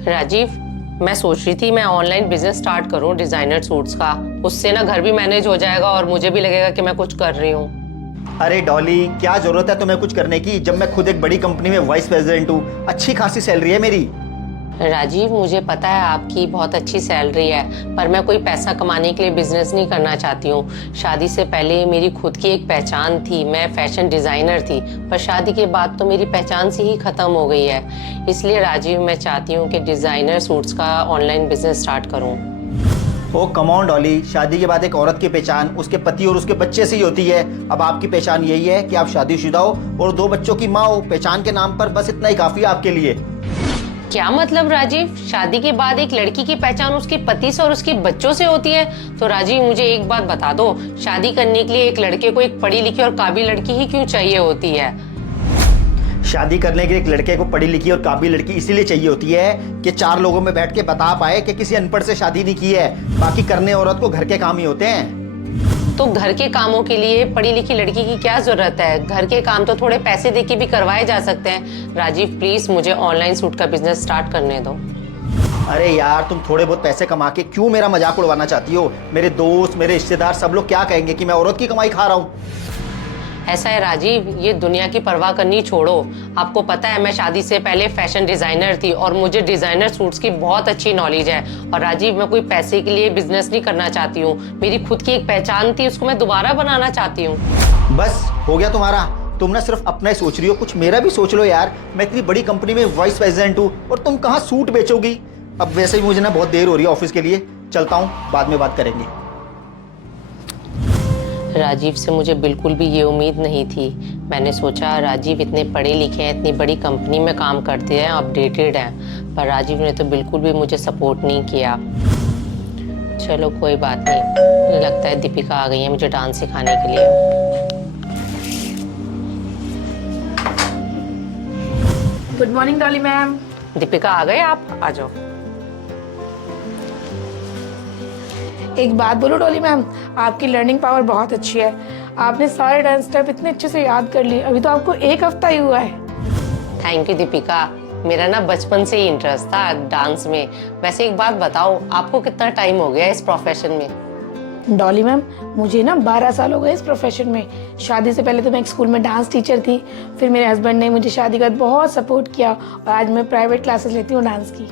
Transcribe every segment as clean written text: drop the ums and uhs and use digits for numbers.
राजीव, मैं सोच रही थी मैं ऑनलाइन बिजनेस स्टार्ट करूं डिजाइनर सूट्स का। उससे ना घर भी मैनेज हो जाएगा और मुझे भी लगेगा कि मैं कुछ कर रही हूँ। अरे डॉली, क्या जरूरत है तुम्हें कुछ करने की जब मैं खुद एक बड़ी कंपनी में वाइस प्रेसिडेंट हूँ। अच्छी खासी सैलरी है मेरी। राजीव, मुझे पता है आपकी बहुत अच्छी सैलरी है, पर मैं कोई पैसा कमाने के लिए बिजनेस नहीं करना चाहती हूँ। शादी से पहले मेरी खुद की एक पहचान थी, मैं फैशन डिजाइनर थी, पर शादी के बाद तो मेरी पहचान से ही खत्म हो गई है। इसलिए राजीव, मैं चाहती हूँ कि डिजाइनर सूट्स का ऑनलाइन बिजनेस स्टार्ट करूँ। ओ कम ऑन डॉली, शादी के बाद एक औरत की पहचान उसके पति और उसके बच्चे से ही होती है। अब आपकी पहचान यही है कि आप शादीशुदा हो और 2 बच्चों की माँ हो। पहचान के नाम पर बस इतना ही काफी है आपके लिए। क्या मतलब राजीव? शादी के बाद एक लड़की की पहचान उसके पति से और उसके बच्चों से होती है? तो राजीव, मुझे एक बात बता दो, शादी करने के लिए एक लड़के को एक पढ़ी लिखी और काबिल लड़की ही क्यों चाहिए होती है? शादी करने के लिए एक लड़के को पढ़ी लिखी और काबिल लड़की इसीलिए चाहिए होती है कि 4 लोगों में बैठ के बता पाए कि किसी अनपढ़ से शादी नहीं की है। बाकी करने औरत को घर के काम ही होते हैं। तो घर के कामों के लिए पढ़ी लिखी लड़की की क्या जरूरत है? घर के काम तो थोड़े पैसे देके भी करवाए जा सकते हैं। राजीव प्लीज, मुझे ऑनलाइन सूट का बिजनेस स्टार्ट करने दो। अरे यार, तुम थोड़े बहुत पैसे कमा के क्यों मेरा मजाक उड़वाना चाहती हो? मेरे दोस्त, मेरे रिश्तेदार सब लोग क्या कहेंगे कि मैं औरत की कमाई खा रहा हूँ। ऐसा है राजीव, ये दुनिया की परवाह करनी छोड़ो। आपको पता है मैं शादी से पहले फैशन डिजाइनर थी और मुझे डिजाइनर सूट्स की बहुत अच्छी नॉलेज है। और राजीव, मैं कोई पैसे के लिए बिजनेस नहीं करना चाहती हूँ। मेरी खुद की एक पहचान थी, उसको मैं दोबारा बनाना चाहती हूँ। बस हो गया तुम्हारा। तुम ना सिर्फ अपना ही सोच रही हो, कुछ मेरा भी सोच लो यार। मैं इतनी बड़ी कंपनी में वाइस प्रेसिडेंट हूँ और तुम कहाँ सूट बेचोगी। अब वैसे भी मुझे ना बहुत देर हो रही है ऑफिस के लिए, चलता हूँ, बाद में बात करेंगे। राजीव से मुझे बिल्कुल भी ये उम्मीद नहीं थी। मैंने सोचा राजीव इतने पढ़े लिखे हैं, इतनी बड़ी कंपनी में काम करते हैं, अपडेटेड हैं, पर राजीव ने तो बिल्कुल भी मुझे सपोर्ट नहीं किया। चलो कोई बात नहीं, लगता है दीपिका आ गई है मुझे डांस सिखाने के लिए। Good morning Dolly ma'am. Deepika आ गए आप? आ जाओ। एक बात बोलो डॉली मैम, आपकी लर्निंग पावर बहुत अच्छी है। आपने सारे डांस स्टेप इतने अच्छे से याद कर लिए। अभी तो आपको 1 हफ्ता ही हुआ है। थैंक यू दीपिका, मेरा ना बचपन से ही इंटरेस्ट था डांस में। वैसे एक बात बताओ, आपको कितना टाइम हो गया इस प्रोफेशन में? डॉली मैम, मुझे ना 12 साल हो गए इस प्रोफेशन में। शादी से पहले तो मैं एक स्कूल में डांस टीचर थी, फिर मेरे हस्बैंड ने मुझे शादी के बाद बहुत सपोर्ट किया और आज मैं प्राइवेट क्लासेस लेती हूँ डांस की।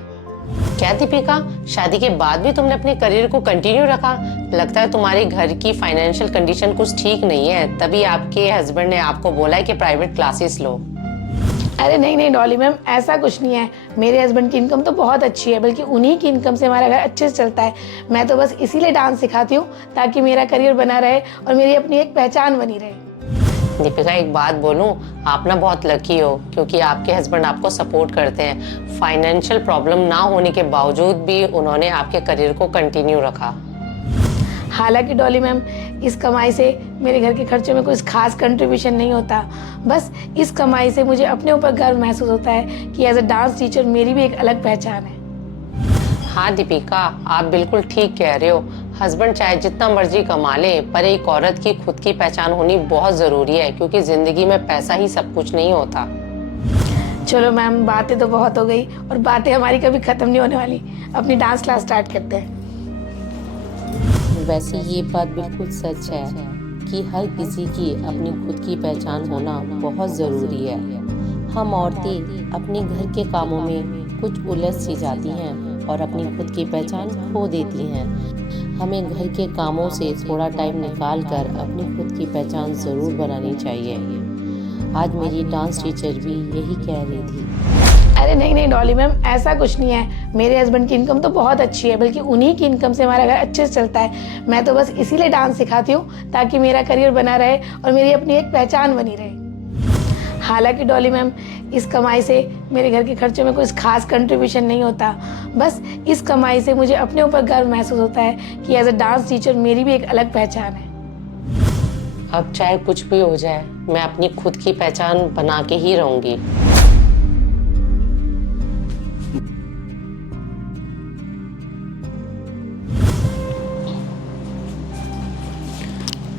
क्या दीपिका, शादी के बाद भी तुमने अपने करियर को कंटिन्यू रखा? लगता है तुम्हारे घर की फाइनेंशियल कंडीशन कुछ ठीक नहीं है, तभी आपके हस्बैंड ने आपको बोला है कि प्राइवेट क्लासेस लो। अरे नहीं नहीं डॉली मैम, ऐसा कुछ नहीं है। मेरे हस्बैंड की इनकम तो बहुत अच्छी है, बल्कि उन्हीं की इनकम से हमारा घर अच्छे से चलता है। मैं तो बस इसीलिए डांस सिखाती हूँ ताकि मेरा करियर बना रहे और मेरी अपनी एक पहचान बनी रहे। दीपिका एक बात बोलूं, आप ना बहुत लकी हो क्योंकि आपके हस्बैंड आपको सपोर्ट करते हैं। फाइनेंशियल प्रॉब्लम ना होने के बावजूद भी उन्होंने आपके करियर को कंटिन्यू रखा। हालांकि डॉली मैम, इस कमाई से मेरे घर के खर्चे में कुछ खास कंट्रीब्यूशन नहीं होता। बस इस कमाई से मुझे अपने ऊपर गर्व महसूस होता है कि एज अ डांस टीचर मेरी भी एक अलग पहचान है। हाँ दीपिका, आप बिल्कुल ठीक कह रहे हो। हस्बैंड चाहे जितना मर्जी कमा ले, पर एक औरत की खुद की पहचान होनी बहुत जरूरी है, क्योंकि जिंदगी में पैसा ही सब कुछ नहीं होता। चलो मैम, बातें तो बहुत हो गई और बातें हमारी कभी खत्म नहीं होने वाली। अपनी डांस क्लास स्टार्ट करते हैं। वैसे ये बात बिल्कुल सच है कि हर किसी की अपनी खुद की पहचान होना बहुत ज़रूरी है। हम औरतें अपने घर के कामों में कुछ उलझ सी जाती हैं और अपनी खुद की पहचान खो देती हैं। हमें घर के कामों से थोड़ा टाइम निकाल कर अपनी खुद की पहचान ज़रूर बनानी चाहिए। आज मेरी डांस टीचर भी यही कह रही थी। अरे नहीं नहीं डॉली मैम, ऐसा कुछ नहीं है। मेरे हस्बैंड की इनकम तो बहुत अच्छी है, बल्कि उन्हीं की इनकम से हमारा घर अच्छे से चलता है। मैं तो बस इसीलिए डांस सिखाती हूँ ताकि मेरा करियर बना रहे और मेरी अपनी एक पहचान बनी रहे। हालांकि डॉली मैम, इस कमाई से मेरे घर के खर्चे में कुछ खास कंट्रीब्यूशन नहीं होता। बस इस कमाई से मुझे अपने ऊपर गर्व महसूस होता है कि एज अ डांस टीचर मेरी भी एक अलग पहचान है। अब चाहे कुछ भी हो जाए, मैं अपनी खुद की पहचान बना के ही रहूंगी।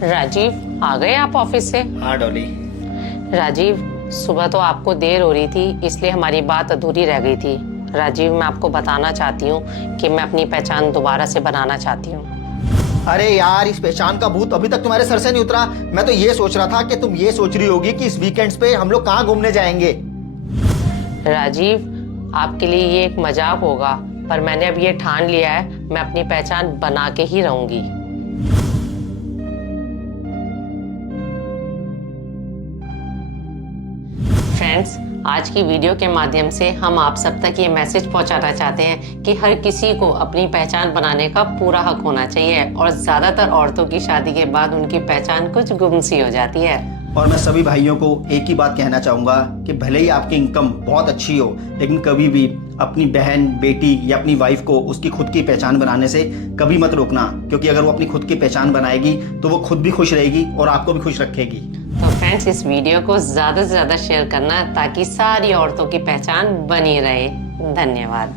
राजीव, आ गए आप ऑफिस से? हाँ डॉली। राजीव, सुबह तो आपको देर हो रही थी, इसलिए हमारी बात अधूरी रह गई थी। राजीव, मैं आपको बताना चाहती हूँ कि मैं अपनी पहचान दोबारा से बनाना चाहती हूँ। अरे यार, इस पहचान का भूत अभी तक तुम्हारे सर से नहीं उतरा। मैं तो ये सोच रहा था कि तुम ये सोच रही होगी कि इस वीकेंड्स पे हम लोग कहाँ घूमने जाएंगे। राजीव, आपके लिए ये एक मजाक होगा, पर मैंने अब ये ठान लिया है, मैं अपनी पहचान बना के ही रहूंगी। फ्रेंड्स, आज की वीडियो के माध्यम से हम आप सब तक ये मैसेज पहुंचाना चाहते हैं कि हर किसी को अपनी पहचान बनाने का पूरा हक होना चाहिए और ज़्यादातर औरतों की शादी के बाद उनकी पहचान कुछ गुमसी हो जाती है। और मैं सभी भाइयों को एक ही बात कहना चाहूँगा कि भले ही आपकी इनकम बहुत अच्छी हो, लेकिन कभी भी अपनी बहन, बेटी या अपनी वाइफ को उसकी खुद की पहचान बनाने से कभी मत रोकना, क्योंकि अगर वो अपनी खुद की पहचान बनाएगी तो वो खुद भी खुश रहेगी और आपको भी खुश रखेगी। तो फ्रेंड्स, इस वीडियो को ज़्यादा से ज़्यादा शेयर करना ताकि सारी औरतों की पहचान बनी रहे। धन्यवाद।